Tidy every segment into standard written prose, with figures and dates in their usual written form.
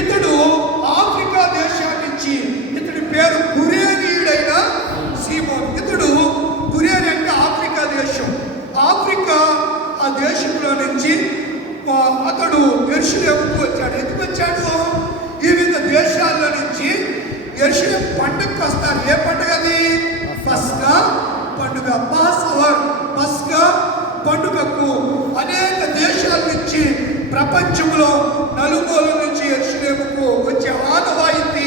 ఇతడు ఆఫ్రికా దేశం నుంచి, ఇతడి పేరు కురేనీయుడైన సీమోను. ఇతడు కురేని అంటే ఆఫ్రికా దేశం. ఆఫ్రికా ఆ దేశంలో నుంచి అతడు యెరూషలేముకు వచ్చాడు. ఎందుకు వచ్చాడు? వివిధ దేశాల నుంచి యెరూషలేము పండుగకు వస్తారు. ఏ పండుగ అది? పస్కా పండుగ. పస్కా పండుగకు అనేక దేశాల నుంచి, ప్రపంచంలో నలుమూల నుంచి యెరూషలేముకు వచ్చే ఆనవాయితీ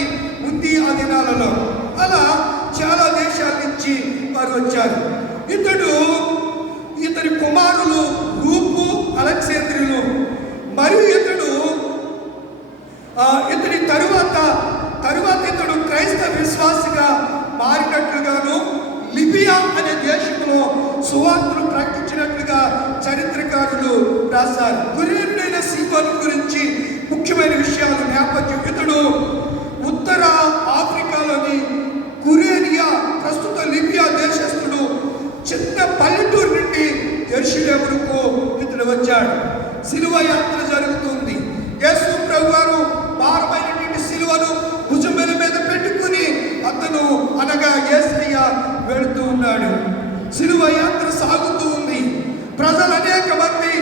ఉంది ఆ దినాలలో. అలా చాలా దేశాల నుంచి వారు వచ్చారు. ఇతని కుమారులు రూపు, అలెగ్జాంద్రులు. మరియు ఇతని తరువాత ఇతడు క్రైస్తవ విశ్వాసిగా మారినట్లుగాను, లిబియా అనే దేశంలో సువార్తను ప్రకటించినట్లుగా చరిత్రకారులు రాశారు. కురేనుడైన సీమోను గురించి ముఖ్యమైన విషయాలు నేపథ్యం. ఇతడు ఉత్తర ఆఫ్రికాలోని కురేనియా, ప్రస్తుత లిబియా దేశస్థుడు. చిన్న పల్లెటూరు నుండి యెరూషలేముకు ఇతడు వచ్చాడు. సిలువ యాత్ర జరుగుతుంది. యేసు ప్రభువారు భారమైనటువంటి సిలువను భుజముల మీద పెట్టుకుని అతను అనగా యేసయ్య వెళుతూ ఉన్నాడు. సిలువ యాత్ర సాగుతూ ఉంది. ప్రజలు అనేక మంది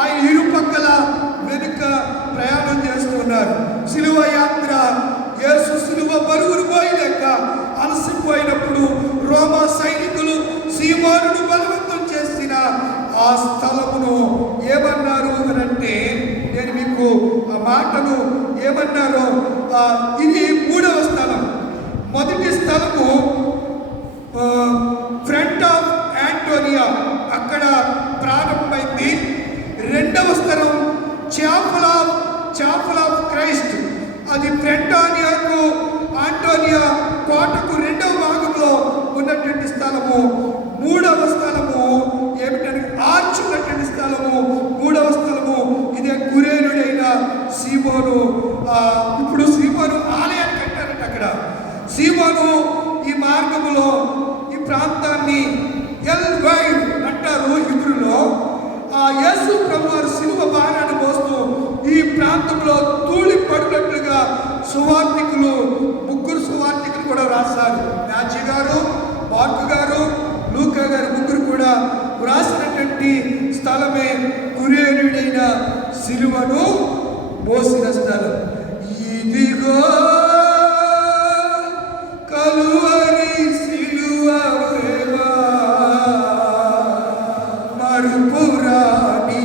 ఆయన ఇరుపక్కల వెనుక ప్రయాణం చేస్తున్నారు. సిలువ యాత్ర, యేసు సిలువ బరువును పోయలేక అలసిపోయినప్పుడు రోమా సైనికులు సీమోనును బలవంతం చేసిన ఆ స్థలమును ఏమన్నారు అని అంటే, నేను మీకు ఆ మాటను ఏమన్నారో, ఇది 3వ స్థలం. మొదటి స్థలము ఫ్రంట్ ఆఫ్ యాంటోనియా, అక్కడ ప్రారంభమైంది. 2వ స్థలం చాపల్ ఆఫ్ క్రైస్ట్, అది ఆంటోనియా కోటకు 2వ భాగంలో ఉన్నటువంటి స్థలము. 3వ స్థలము ఏమిటంటే ఆర్చ్ ఉన్నటువంటి స్థలము. 3వ స్థలము ఇదే కురేనుడైన సీమోను. ఇప్పుడు సీమోను ఆలయాన్ని కట్టారంట అక్కడ. సీమోను ఈ మార్గములో ఈ ప్రాంతాన్ని ఎల్ వైడ్ అంటారు హీబ్రూలో. యేసు ప్రభువారు సిలువ భారాన్ని మోస్తూ ఈ ప్రాంతంలో తూళి పడినట్లుగా సువార్తికులు, 3 సువార్తికులు కూడా రాశారు. మ్యాథ్యూ గారు, మార్కు గారు, లూకా గారు, 3 కూడా వ్రాసినటువంటి స్థలమే కురేనుడైన సిలువను మోసిన స్థలం. ఇదిగో కలువరి సిలువ ప్రేమ, మరుపురాని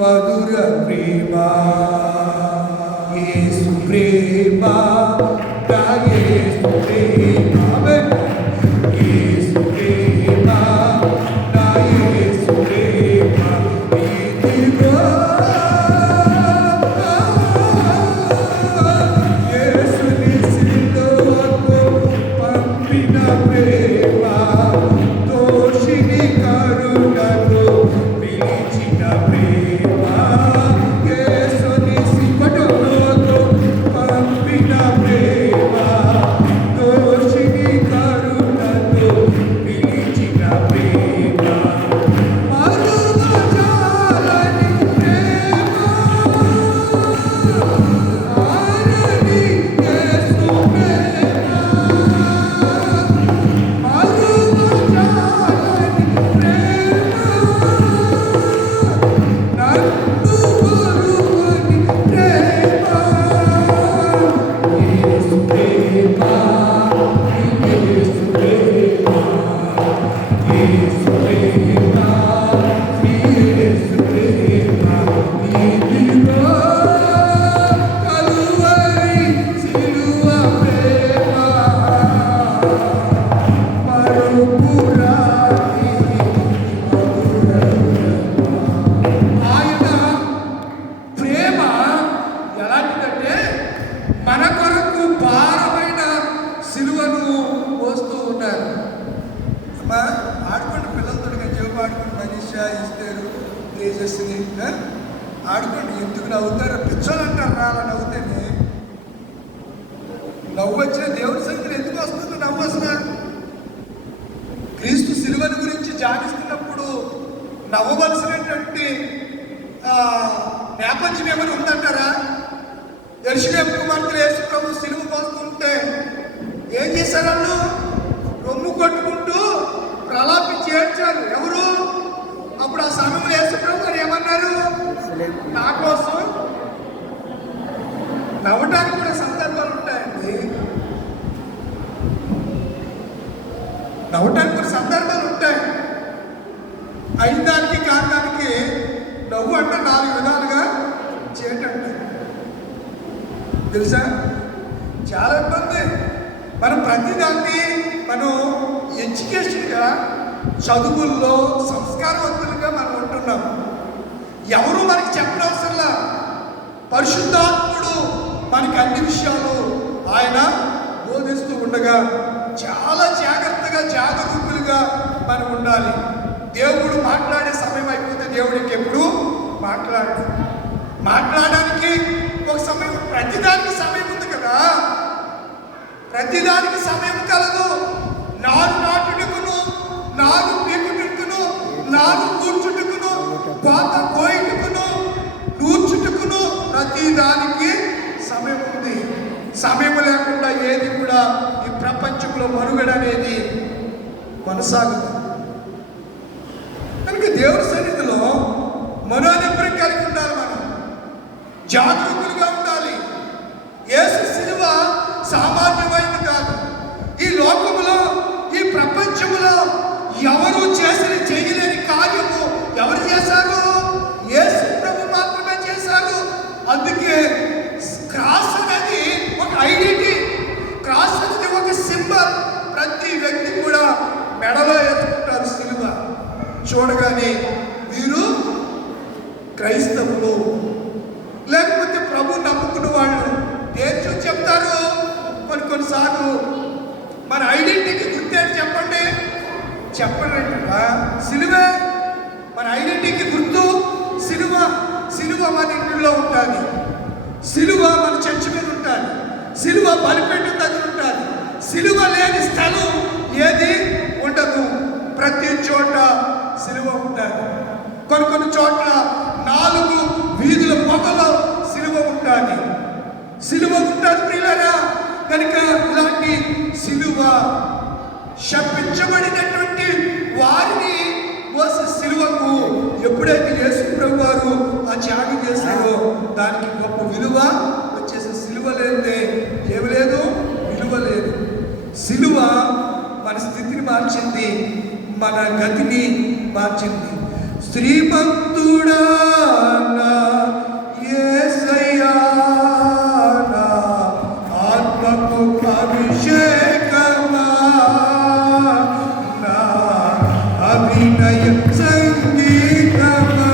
మధుర ప్రేమ, యేసు ప్రేమ, నా యేసు ప్రేమ, యేసు ప్రేమ, నా యేసు ప్రేమ. ఇదిగో యేసుని సిలువకు పంపిన ప్రేమ, దోషిని కరుణకు పిలిచిన ప్రేమ, యేసుని సిలువకు పంపిన ప్రేమ, దోషిని కరుణకు పిలిచిన ప్రేమ, మరువజాలని ప్రేమ, ఆరని యేసు ప్రేమ, మరువజాలని ప్రేమ, నన్ను మరువని ప్రేమ, యేసు ప్రేమ, యేసు ప్రేమ, యేసు ప్రేమ, యేసు ప్రేమ. ఇదిగో కలువరి సిలువ ప్రేమ, మరుపురాని మధుర ప్రేమ. ఆయన ప్రేమ ఎలాంటిదంటే, మన కొరకు భారమైన సిలువను మోస్తూ ఉన్నారు. అమ్మా ఆడుకోండి, పిల్లలతో జేబు ఆడుకోండి. మనీషా, ఇస్తారు, తేజస్ని ఆడుకోండి. ఎందుకు నవ్వుతారు? పిచ్చోలు అంటారు అలా నవ్వుతేనే. నవ్వు వచ్చిన దేవుడి సంఖ్యలు ఎందుకు వస్తుంది నవ్వు? అసలు క్రీస్తు సిలువను గురించి ధ్యానిస్తున్నప్పుడు నవ్వవలసినటువంటి నేపథ్యం ఏమైనా ఉందంటారా? యెరూషలేము కుమార్తెలు యేసు ప్రభు సిలువ మోస్తుంటే ఏం చేశారు? వాళ్ళు రొమ్ము కొట్టుకుంటూ ప్రలాపించి ఏడ్చారు. ఎవరు? అప్పుడు ఆ సమయంలో యేసు ప్రభు గారు ఏమన్నారు? నా కోసం నవ్వటానికి కూడా సందర్భాలు ఉంటాయండి. నవ్వటానికి కూడా సందర్భాలు ఉంటాయి. అయిన దానికి కారణానికి నవ్వు అంటే 4 విధాలుగా చేయటంట. తెలుసా? చాలా ఇబ్బంది. మనం ప్రతిదాన్ని మనం ఎడ్యుకేషన్గా, చదువుల్లో సంస్కారవంతులుగా మనం ఉంటున్నాం. ఎవరు మనకి చెప్పనవసరంలా. పరిశుద్ధాత్ముడు మనకి అన్ని విషయాలు ఆయన బోధిస్తూ ఉండగా చాలా జాగ్రత్తగా, జాగరూకులుగా మనం ఉండాలి. దేవుడు మాట్లాడే సమయం అయిపోతే దేవుడికి ఎప్పుడు మాట్లాడడానికి ఒక సమయం, ప్రతిదానికి సమయం ఉంది కదా. ప్రతిదానికి సమయం కలదు. నారు నాటుటకును, నారు పీకుటకును, నారు కూర్చుటకును, కోత కోయుటకును, నూర్చుటకును ప్రతిదానికి సమయం ఉంది. సమయం లేకుండా ఏది కూడా ఈ ప్రపంచంలో మనుగడ అనేది కొనసాగదు. కనుక దేవుని సన్నిధిలో మనోనిబ్బరం కలిగి ఉండాలి. మనం జాగరూకులుగా ఉండాలి. యేసు సిలువ సామాన్యమైనది కాదు. ఈ లోకములో, ఈ ప్రపంచంలో ఎవరు చేయలేని కార్యము ఎవరు చేశారు? యేసు ప్రభు మాత్రమే చేశారు. అందుకే క్రాస్ అనేది ఒక ఐడెంటిటీ, క్రాస్ అనేది ఒక సింబల్. ప్రతి వ్యక్తి కూడా మెడలో వేసుకుంటారు సిలువ. చూడగానే వీరు క్రైస్తవులు, లేకపోతే ప్రభు నమ్ముకున్న వాళ్ళు ఏం చూసి చెప్తారు? కొన్నిసార్లు మన ఐడెంటిటీకి గుర్తేంటి చెప్పండి? చెప్పండి. సిలువే మన ఐడెంటిటీకి గుర్తు. సిలువ మన ఇంట్లో ఉంటుంది. సిలువ మన చర్చి మీద ఉంటుంది. సిలువ బలిపీఠం దగ్గర ఉంటుంది. సిలువ లేని స్థలం ఏది ఉండదు. ప్రతి చోట సిలువ ఉంటుంది. కొన్ని చోట్ల 4 వీధుల పొగలో సిలువ ఉంటుంది. ప్రియులారా. కనుక ఇలాంటి సిలువ శపించబడినటువంటి వారిని మోసే సిలువకు ఎప్పుడైతే యేసు ప్రభు వారు ఆ త్యాగం చేశారో దానికి గొప్ప విలువ వచ్చేసి, సిలువ లేదే ఏమి లేదు, విలువ లేదు. సిలువ మన స్థితిని మార్చింది, మన గతిని మార్చింది. శ్రీమంతుడా యేసయ్యా, ఆత్మకు అభిషేకమా, నా అభినయ సంగీతమా,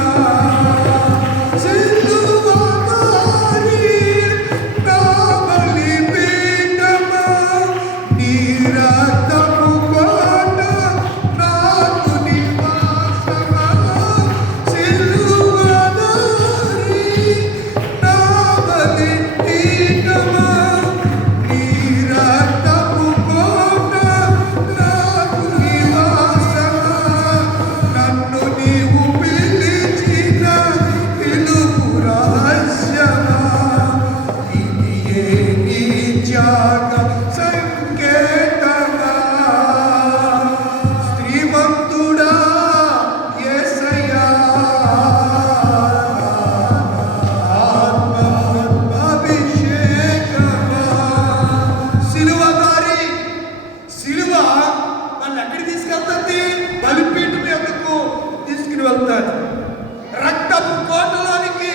రక్తపు కోటలోనికి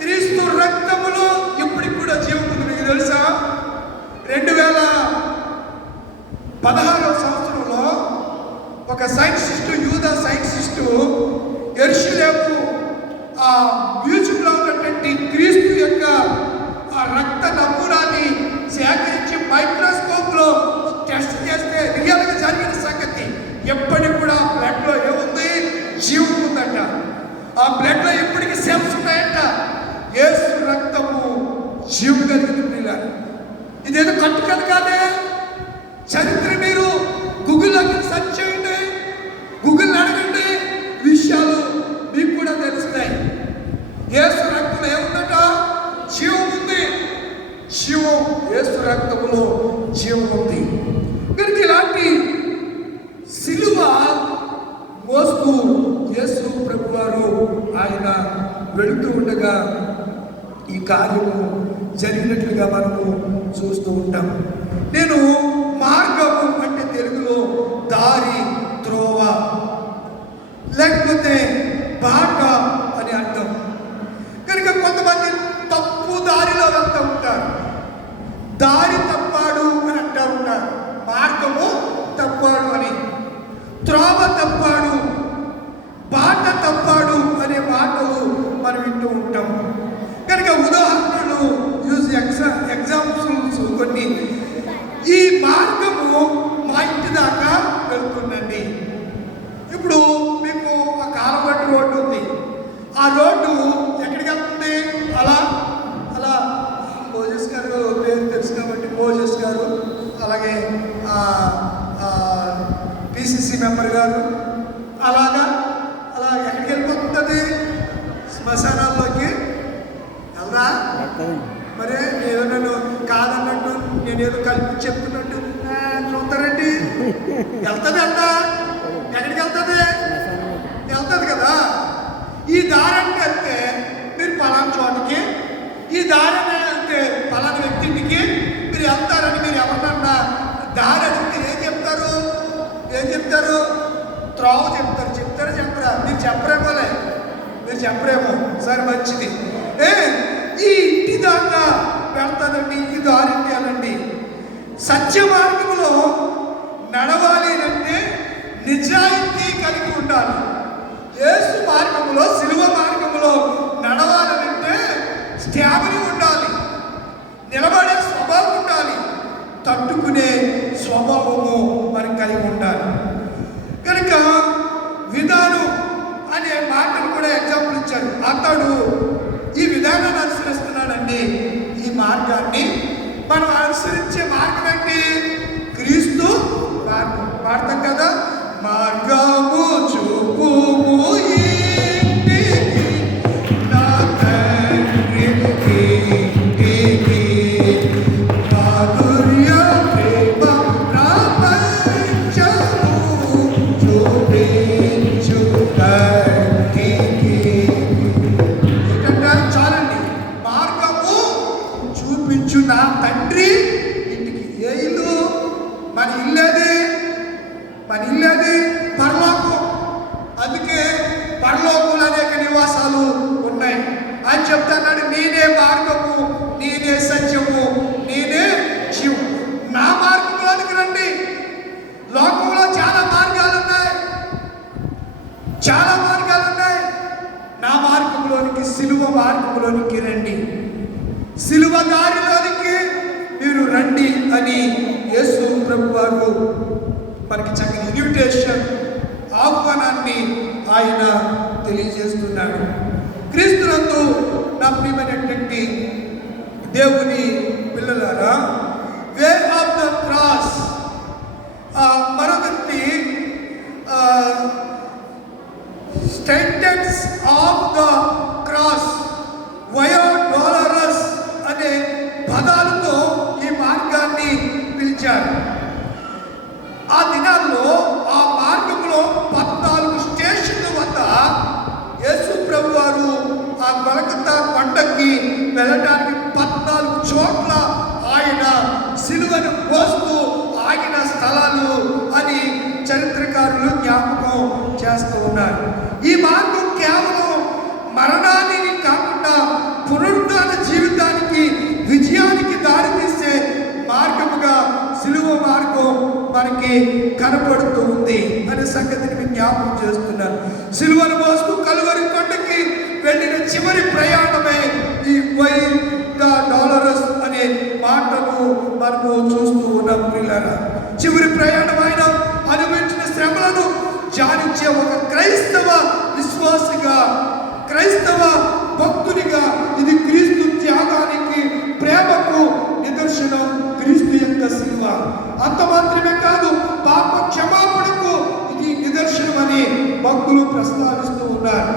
క్రీస్తు రక్తములో ఇప్పటికి కూడా జీవం ఉంది. మీకు తెలుసా? 2016వ సంవత్సరంలో ఒక సైంటిస్టు, యూదా సైంటిస్టు యెరూషలేము ఆ మ్యూజియంలో ఉన్నటువంటి క్రీస్తు యొక్క ఆ రక్త నమూనాన్ని సేకరించి మైక్రోస్కోప్లో టెస్ట్ చేస్తే రియల్గా జరిగిన సంగతి. ఎప్పటికి కూడా బ్లడ్లో ఏముంది? జీవం ఉందంట. ఆ బ్లడ్లో ఎప్పటికీ సెల్స్ ఉన్నాయంట. యేసు రక్తము జీవం కలిగింది. ఇదేదో కట్టుకథ కాదే. చరిత్ర మీరు గూగుల్లోకి సెర్చ్ చేయండి, గూగుల్ అడగండి, విషయాలు మీకు కూడా తెలుస్తాయి. యేసు రక్తంలో ఏముందట? జీవం ఉంది. యేసు రక్తములో జీవం ఉంది. కనుక ఇలాంటి సిలువ మోస్తూ యేసు ప్రభువారు ఆయన వెళుతూ ఉండగా ఈ కార్యము జరిగినట్లుగా మనము చూస్తూ ఉంటాం. నేను మార్గము అంటే తెలుగులో దారి, త్రోవ, లేకపోతే బాట అని అర్థం. కనుక కొంతమంది తప్పు దారిలో వెళ్తూ ఉంటారు, దారి తప్పాడు అని అంటూ ఉంటారు, మార్గము తప్పాడు అని, త్రోవ తప్పాడు, బాట తప్పాడు అనే మాటలు మనం వింటూ ఉంటాం. కనుక ఉదాహరణలు ఎగ్జాంపుల్స్ కొన్ని. ఈ మార్గము మా ఇంటి దాకా వెళ్తుందండి. ఇప్పుడు మీకు ఆ కాలబట్టి రోడ్డు ఉంది, ఆ రోడ్డు ఎక్కడికి వెళ్తుంది? అలా అలా మోజెస్ గారు పేరు తెలుసు కాబట్టి మోజెస్ గారు, అలాగే పిసిసి మెంబర్ గారు, అలాగా అలా ఎక్కడికి వెళ్ళిపోతుంది? శ్మశానాల్లోకి వెళ్దా? మరి నేను నన్ను కాదన్నట్టు, నేనేదో కలిపి చెప్తున్నట్టు చూస్తారండి. వెళ్తుంది వెళ్తా, ఎక్కడికి వెళ్తుంది? వెళ్తుంది కదా. ఈ దారి అంటే వెళ్తే మీరు పలానా చోటకి, ఈ దారి అంటే పలానా వ్యక్తి ఇంటికి మీరు వెళ్తారని మీరు ఎవరినన్నా దారి అడిగితే ఏం చెప్తారు? ఏం చెప్తారు? త్రోవ చెప్తారు. చెప్తారా చెప్పరా? మీరు చెప్పరేమోలే, మీరు చెప్పరేమో. సరే మంచిది. ఈ ఇంటి దాకా వెళ్తానండి, ఈ దారి అనండి. సత్య మార్గంలో నడవాలి అంటే నిజాయితీ కలిగి ఉండాలి. యేసు మార్గంలో, సిలువ మార్గంలో నడవాలంటే స్టామినా ఉండాలి, నిలబడే స్వభావం ఉండాలి, తట్టుకునే స్వభావము మనకి కలిగి ఉండాలి. కనుక విధానం అనే మాటలు కూడా ఎగ్జాంపుల్ ఇచ్చాడు. అతడు ఈ విధానాన్ని అనుసరిస్తున్నాడండి. ఈ మార్గాన్ని మనం అనుసరించే మార్గం ఏంటి? క్రీస్తు మార్గం. వాడతాం కదా, మార్గము చూపుము ఇంటికి నా తండ్రికి మాధుర్య ప్రేమ ప్రపంచము చూపించు కంటికి. ఏంటంటే చాలండి, మార్గము చూపించు నా తండ్రి ఇంటికి. ఏ ఇల్లు? మన ఇల్లేది, మన ఇల్లేది పరలోకం. అందుకే పరలోకంలో అనేక నివాసాలు ఉన్నాయి అని చెప్తున్నాడు. నేనే మార్గము, నేనే సత్యము, నేనే జీవం. నా మార్గంలోనికి రండి. లోకంలో చాలా మార్గాలు ఉన్నాయి, చాలా మార్గాలు ఉన్నాయి. నా మార్గంలోనికి, సిలువ మార్గంలోనికి రండి, సిలువ దారిలోనికి మీరు రండి అని యేసు ప్రభువారు మనకి చక్కని ఇన్విటేషన్, ఆహ్వానాన్ని ఆయన తెలియజేస్తున్నాడు. క్రీస్తునందు నా ప్రియమైనటువంటి దేవుని పిల్లలారా, వే ఆఫ్ ద క్రాస్, మరొకటి స్టెంటెన్స్ ఆఫ్ ద క్రాస్, వయో డోలరస్ అనే పదాలతో ఈ మార్గాన్ని పిలిచారు. ఆ దినాల్లో ఆ మార్గంలో 14 స్టేషన్ల వద్ద యేసు ప్రభువారు ఆ గొలగొతా కొండకి వెళ్ళడానికి 14 చోట్ల ఆయన సిలువను మోస్తూ ఆగిన స్థలాలు అని చరిత్రకారులు జ్ఞాపకం చేస్తూ ఉన్నారు. ఈ మార్గం కేవలం మరణానికి కాకుండా పునరుద్ధాన జీవితానికి, విజయానికి దారితీసే మార్గముగా సిలువ మార్గం మనకి కనపడుతూ ఉంది అనే సంగతిని మేము జ్ఞాపకం చేస్తున్నాను. సిలువను మోస్తూ కలువరి కొండకి వెళ్ళిన చివరి ప్రయాణమే ఈ వై ద డాలరస్ అనే మాటను మనము చూస్తూ ఉన్నాం. పిల్లరా, చివరి ప్రయాణం ఆయన అనుభవించిన శ్రమలను జానించే ఒక క్రైస్తవ విశ్వాసిగా, క్రైస్తవ భక్తునిగా ఇది క్రీస్తు త్యాగానికి, ప్రేమకు నిదర్శనం క్రీస్తు యొక్క సిలువ. అంత మాత్రమే కాదు, పాప క్షమాపణకు ఇది నిదర్శనం అని భక్తులు ప్రస్తావిస్తూ ఉన్నారు.